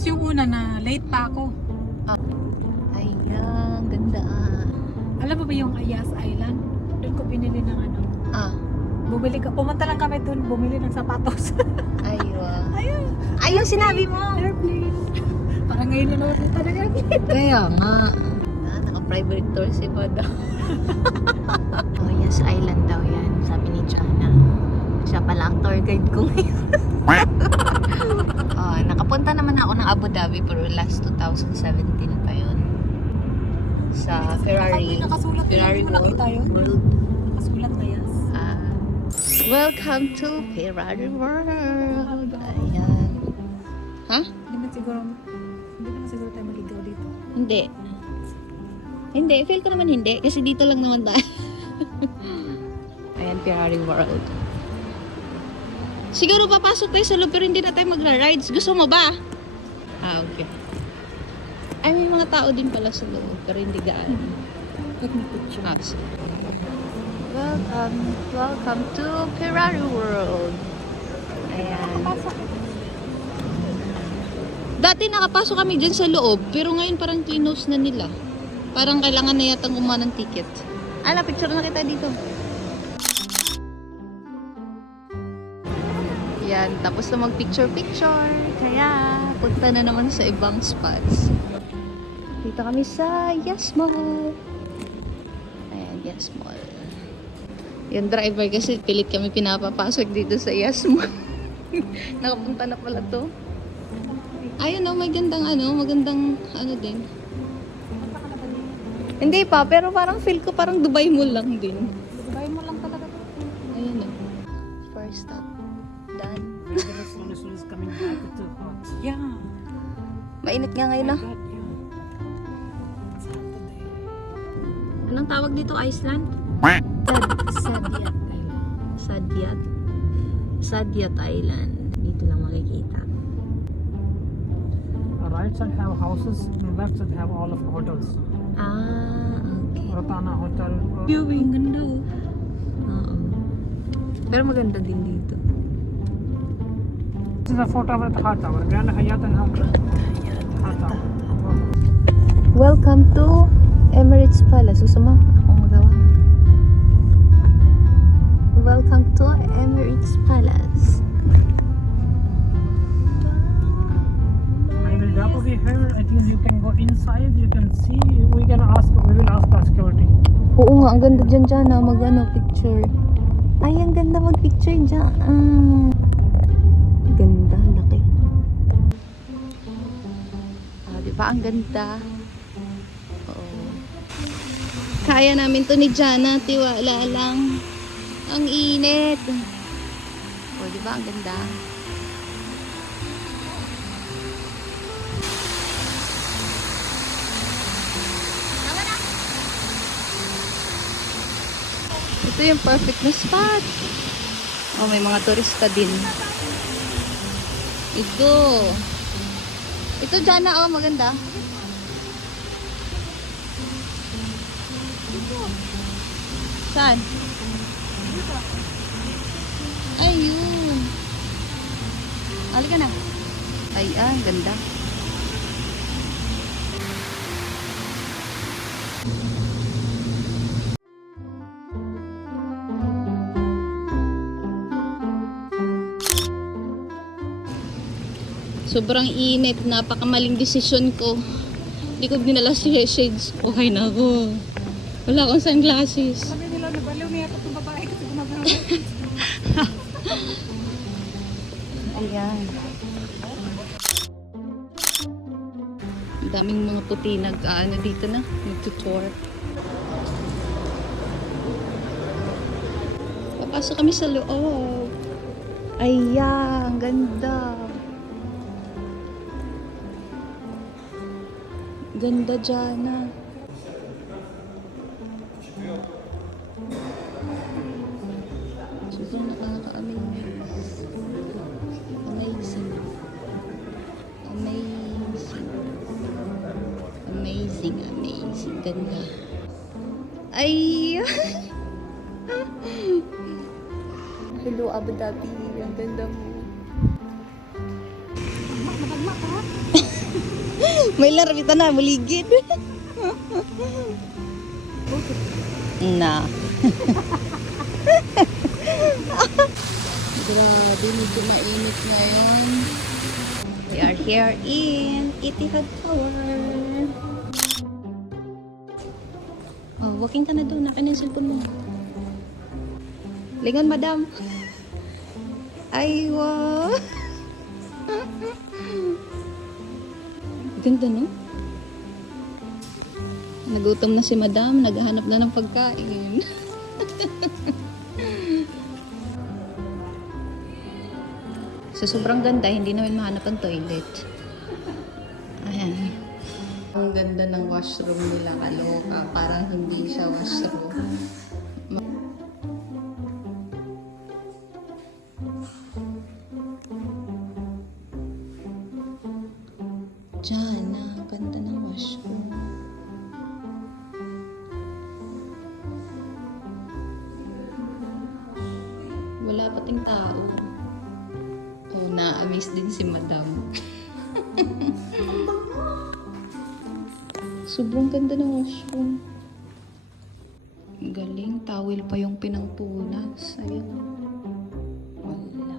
Tapos yung una na late pa ako. Ayan, ganda. Alam mo ba yung Ayas Island? Doon ko binili ng ano. Pumunta lang kami doon, bumili ng sapatos. Ayun. Ayun. Ayun, sinabi mo. Airplane. Parang ngayon na naman kita ng airplane. Kaya nga. Naka-private tour si Bodo. Oh, yes, island daw yan. Sabi ni Jana. Siya pala ang tour guide ko ngayon. Nakapunta naman ako ng Abu Dhabi pero last 2017 pa yun. Sa Ferrari. Nakasulat na Ferrari yun. Nakita yun. World. Nakasulat na yan. Welcome to Ferrari World. Ayan. Ha? Hindi naman siguro tayo maligaw dito. Hindi. Hindi, feel ko naman hindi. Kasi dito lang naman tayo. Ayan, Ferrari World. Siguro papasok tayo sa loob pero hindi na tayo magra-rides. Gusto mo ba? Okay. Ay, may mga tao din pala sa loob pero hindi gaano. Let me picture. Welcome to Ferrari World. Ayan. Dati nakapasok kami dyan sa loob pero ngayon parang close na nila. Parang kailangan na yatang kumuha ng ticket. Picture na kita dito. Yan, tapos na mag-picture-picture. Kaya, punta na naman sa ibang spots. Dito kami sa Yes Mall. Ayan, Yes Mall. Yung driver kasi pilit kami pinapapasok dito sa Yes Mall. Nakapunta na pala to. Ayun may magandang din. Hindi pa, pero parang feel ko parang Dubai Mall lang din. Dubai mo lang talaga to. Ayun First stop. Done. The sun is coming back. It's hot. Yeah. Mainit nga ngayon God, yeah. It's hot today. Anong tawag dito, Iceland? Sadyat Island. Dito lang makikita. Right side have houses, and left side have all of hotels. Okay. Ratana Hotel. Viewing, ganda Oo. Pero maganda din dito. This is a photo of the Hot Tower. Grand Hyatt and Hot Tower. Welcome to Emirates Palace. Gusto mo? Akong magawa. Welcome to Emirates Palace. I will drop over here. I think you can go inside. You can see. We will ask the security. Oo nga, ang ganda dyan picture. Ay, ang ganda mag-picture dyan. Ganda, laki. Diba? Ang ganda. Oo. Kaya namin to ni Jana, tiwala lang. Ang init. Diba? Ang ganda. Ito yung perfect na spot. May mga turista din. Ito Jana, maganda. Saan? Ayun. Halika na. Ayan, ganda. Sobrang init, napakamaling desisyon ko. Hindi ko dinala si shades. Okay na ako. Wala akong sunglasses. Sabi nila, nabaliw niya itong babae kasi gumagano. Ayan. Ang daming mga puti dito na. Nag-tour. Papasok kami sa loob. Ayan, ganda. Ganda Jana. Sobrang nakaka-amaze. Amazing. Ganda. Ay! Hello Abu Dhabi. Ang ganda mo. Magmagma ka? May larabita na, maligid. Na. Grabe, medyo mainit ngayon. We are here in Etihad Tower. Oh, walking ka na doon. Akin na yung cellphone mo. Lingon, madam. Ay, wow. Ganda, no? Nagutom na si madam. Naghahanap na ng pagkain. So, sobrang ganda. Hindi namin mahanap ang toilet. Ayan. Ang ganda ng washroom nila. Kaloka. Parang hindi siya washroom. Diyan na. Ganda ng washroom. Wala pating tao. Oh, na-amaze din si madam. Sobrang ganda ng washroom. Galing, towel pa yung pinangpunas. Ayun. Wala.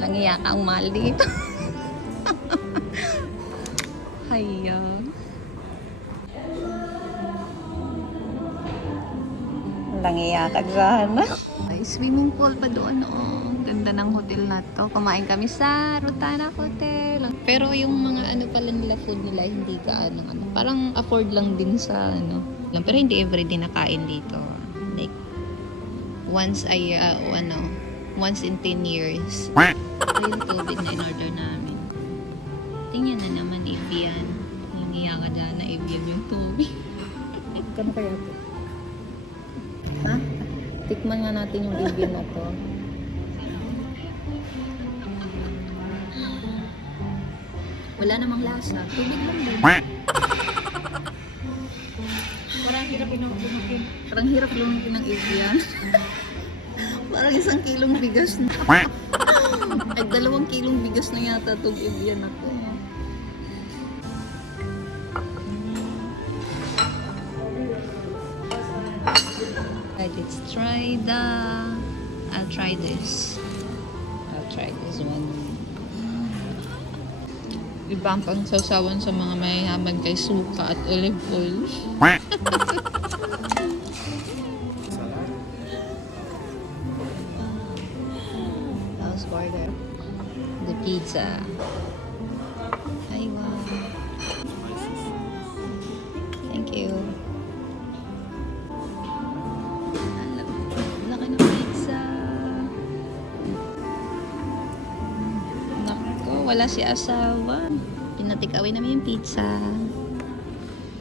Walang iyak ang mahal dito. Hayya. Walang iyak sana. Ay, swimming pool pa doon. Oh, ganda ng hotel na to. Kumain kami sa Rotana Hotel. Pero yung mga ano pala nila, food nila, hindi ka ano. Parang afford lang din sa ano. Pero hindi everyday nakain dito. Like, once in 10 years. Ito yung tubig na in-order namin. Tingnan na naman, Evian. Hingiya ka dyan na Evian yung tubig. Kano kaya ito? Ha? Tikman nga natin yung Evian na to. Wala namang lasa. Tubig lang din. Parang hirap inukin. Parang hirap lumitin ng Evian. Parang 1 kilong bigas na. Ay, 2 kilong bigas na yata itong Evian na to. Let's try I'll try this. I'll try this one. Iba ang pangsawsawan sa mga mayayaman kay suka at olive oil. House burger. The pizza. Ay, wow. Thank you. Laki ng pizza. Nako, wala si asawa. Pinatik away namin yung pizza.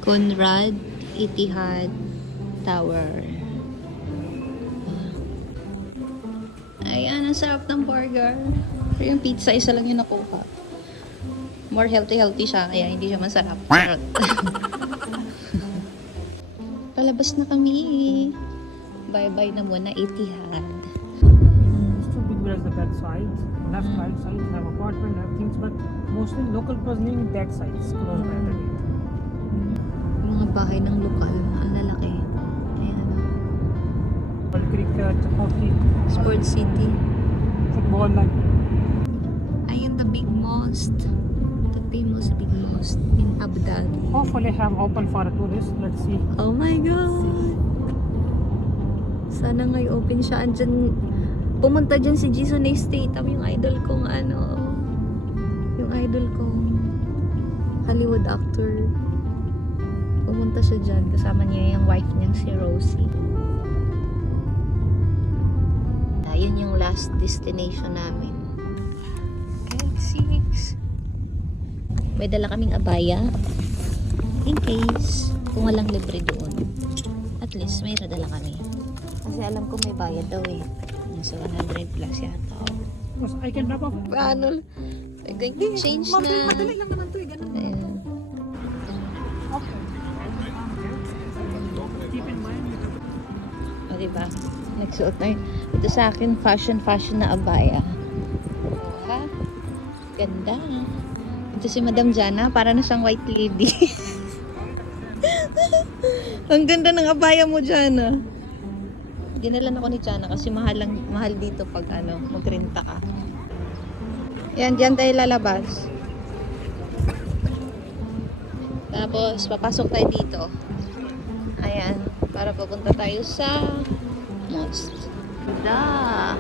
Conrad Etihad Tower. Ayan, ang sarap ng burger. Pero yung pizza, isa lang yung nakuha. More healthy siya, kaya hindi siya masarap. Charot. Palabas na kami. Bye-bye na muna, Etihad. It's too big as the that side. Left right side have apartment, have things, but mostly local person living that side. It's close by the gate. Yung mga bahay ng lokal, ang lalaki. Ayan. Old Creek, Chapoki, Sports City. football line. Ayun, the big mosque. The famous big mosque in Abu Dhabi. Hopefully have open for tourists. Let's see. Oh my God! Sana ngay open siya. Andyan, pumunta dyan si Jason Statham, yung idol kong yung idol kong Hollywood actor. Pumunta siya dyan. Kasama niya yung wife niyang si Rosie. Ayun yung last destination namin. Okay, 6. May dala kaming abaya. In case, kung walang libre doon. At least, may dala kami. Kasi alam ko may bayad daw eh. Nasa 100 plus yata. Boss, I can drop off. Paano? Change na. Madali lang naman to eh. Ganun. Ayan. Okay. Keep in mind. O, diba? Nagsuot na yun. Ito sa akin, fashion na abaya. O, ha? Ganda. Ito si Madam Jana, para na siyang white lady. Ang ganda ng abaya mo, Jana. Dinalan ako ni Jana kasi mahal dito pag magrenta ka. Yan, diyan tayo lalabas. Tapos, papasok tayo dito. Ayan, para papunta tayo sa mosque. Ganda.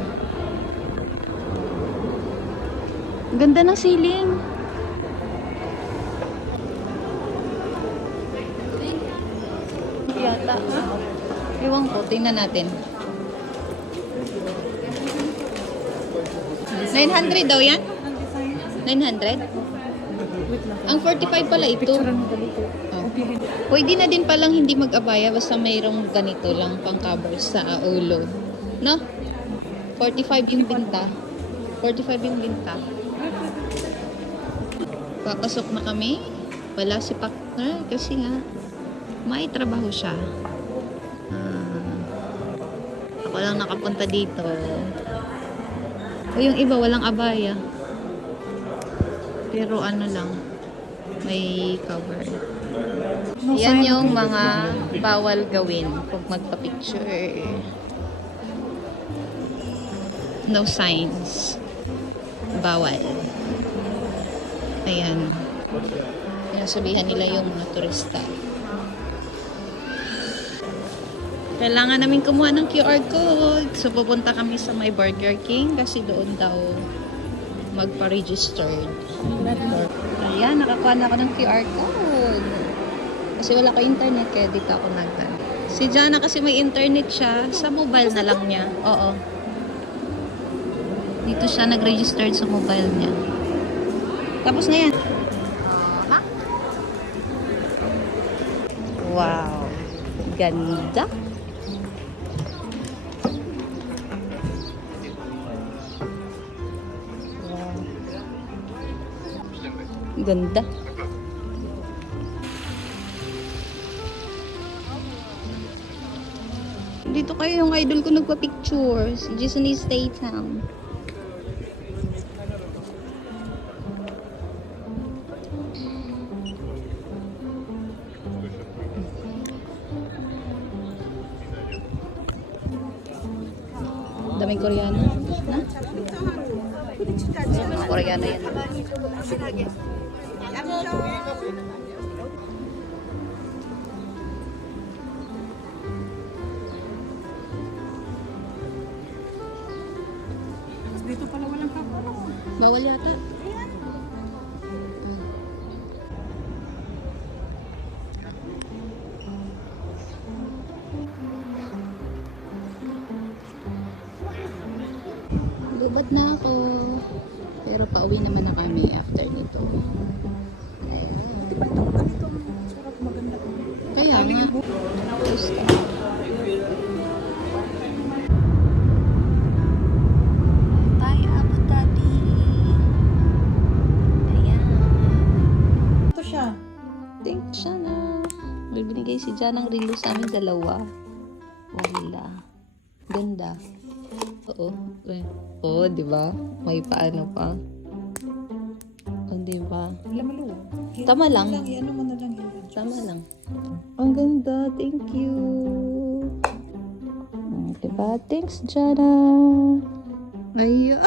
Ganda ng ceiling. Yata. Ewan ko, tingnan natin. 900 daw yan? 900? Ang 45 pala ito. Picturean mo dali ko. Oh. Pwede na din palang hindi mag-abaya basta mayroong ganito lang pang cover sa ulo. No? 45 yung binta. 45 yung binta. Papasok na kami. Wala si partner kasi nga may trabaho siya. Ako lang nakapunta dito. O yung iba walang abaya. Pero lang, may cover. Yan yung mga bawal gawin pag magpa-picture. No signs. Bawal. Ayan. Sinasabihan nila yung mga turista. Kailangan namin kumuha ng QR code. So, pupunta kami sa may Burger King kasi doon daw magpa-registered. Ayan, nakakuha na ako ng QR code. Kasi wala ko internet, kaya dito ako nagtan. Si Jana kasi may internet siya. Sa mobile na lang niya. Oo. Dito siya nag-registered sa mobile niya. Tapos na yan. Wow. Ganda. Ganda. Dito kayo yung idol ko nagpa-picture. Si Jason Statham. Daming Koreano. Na? Mga Koreano yan. Dito pala walang kapalo. Bawal yata. Lubad na ako. Pero pauwi naman na kami after nito. Ayan. Di ba itong ganitong sarap maganda ko? Kaya nga. Tapos ka. Bye, Abu Dhabi. Ayan. Ito siya. Thank siya na. May binigay si Jan ng relo sa amin dalawa. Wala. Ganda. Oo. Oo, di ba? May paano pa. O, di ba? Lamalo. Tama lang. Ano mo na lang yun. Tama lang. Ang ganda. Thank you. Diba? Thanks, Jana. Ayan.